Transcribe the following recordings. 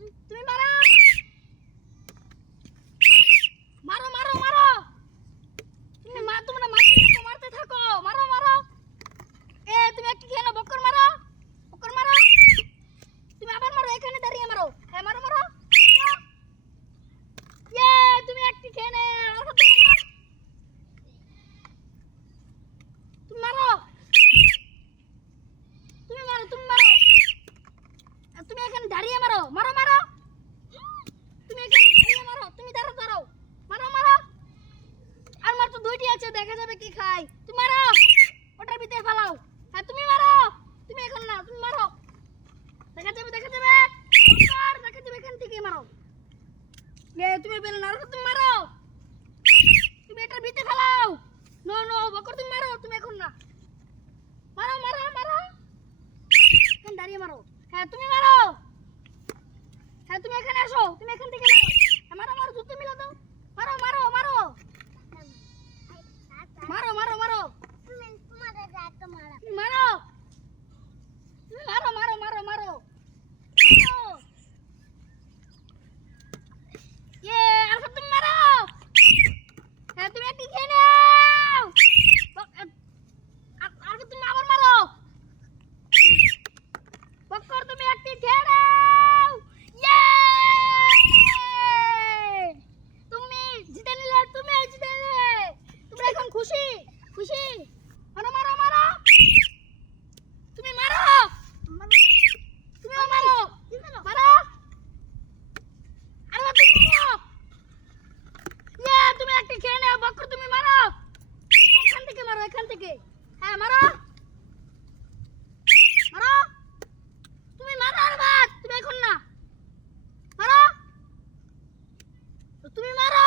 准备好了。তুমি এখানে দাঁড়িয়ে মারো মারো মারো। তুমি এখানে দাঁড়িয়ে মারো, তুমি দাঁড়া দাঁড়াও। মারো মারো। আর মাত্র দুইটি আছে, দেখা যাবে কি খাই তুমি মারো, ওটার ভিতরে ফেলাও। হ্যাঁ তুমি মারো। তুমি এখন না, তুমি মারো। দেখা যাবে দেখা যাবে। আর দেখা যাবে এখান থেকে, মারো। এ, তুমি বেলে না তুমি মারো। তুমি এটার ভিতরে ফেলাও। নো নো, বকর, তুমি মারো, তুমি এখন না। মারো মারো মারো। এখন দাঁড়িয়ে মারো। হ্যাঁ তুমি মারো। হ্যাঁ তুমি এখানে আসো। তুমি এখান থেকে মারো। আমার মারো মারো জুতো মিলা দাও মারো মারো মারো তুমি মারো তুমি মারো মারো মারো মারো মারো। ইয়ে আলফা তুমি মারো হ্যাঁ তুমি একটি খেয়ে নাও বক- আ- আ- আলফা তুমি আবার মারো বক্কর তুমি একটি খেয়ে নাও ইয়ে তুমি জিতে নিলে তুমি জিতে নিলে তোমরা এখন খুশি খুশি মারো মারো মারো তুমি মারো তুমিও মারো মারো আরে তুমি মারো ইয়ে তুমি একটি খেয়ে নাও বক্কর তুমি মারো তুমি এখান থেকে মারো এখান থেকে হ্যাঁ মারো। মারো। তুমি মারো আর বাদ, তুমি এখন না। মারো। তুমি মারো।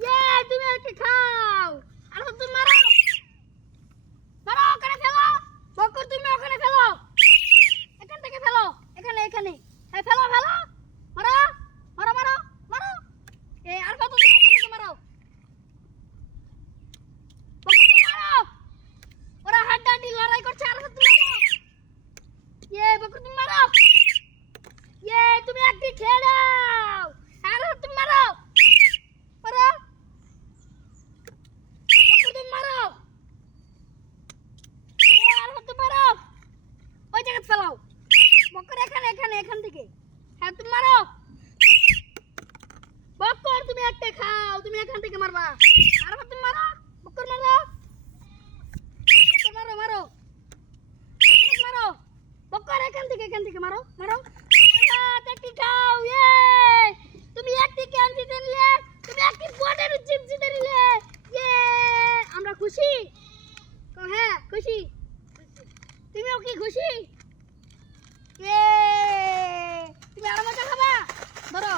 ইয়ে তুমি একটু খাও আর তুমি মারো মারো ওখানে ফেলো বকর তুমি ওখানে ফেলো এখান থেকে ফেলো এখানে এখানে হ্যাঁ ফেলো ফেলো মারো মারো মারো মারো এ আর কত তুমি এখান থেকে মারো বকর তুমি মারো ওরা হাড্ডাহাড্ডি লড়াই করছে আর কত তুমি মারো ইয়ে বকর তুমি মারো ইয়ে তুমি নাও আর তুমি মারো! মারো! তুমি মারো! আর কত মারো! ওই জায়গায় ফেলাও বকর এখানে এখানে, এখান থেকে। হ্যাঁ তুমি মারো! বকর তুমি একটা খাও, তুমি এখান থেকে মারবা। আর তুমি মারো! বকর মারো! বকর মারো মারো! বকর এখান থেকে এখান থেকে মারো মারো! একটি খাও ইয়ে! তুমি একটি ক্যান্ডি দিলে তুমি একটি পটের চিপস দিলে ইয়ে! আমরা খুশি? হ্যাঁ খুশি। তুমিও কি খুশি? ইয়ে! তুমি আর মজা খাবা? ধরো।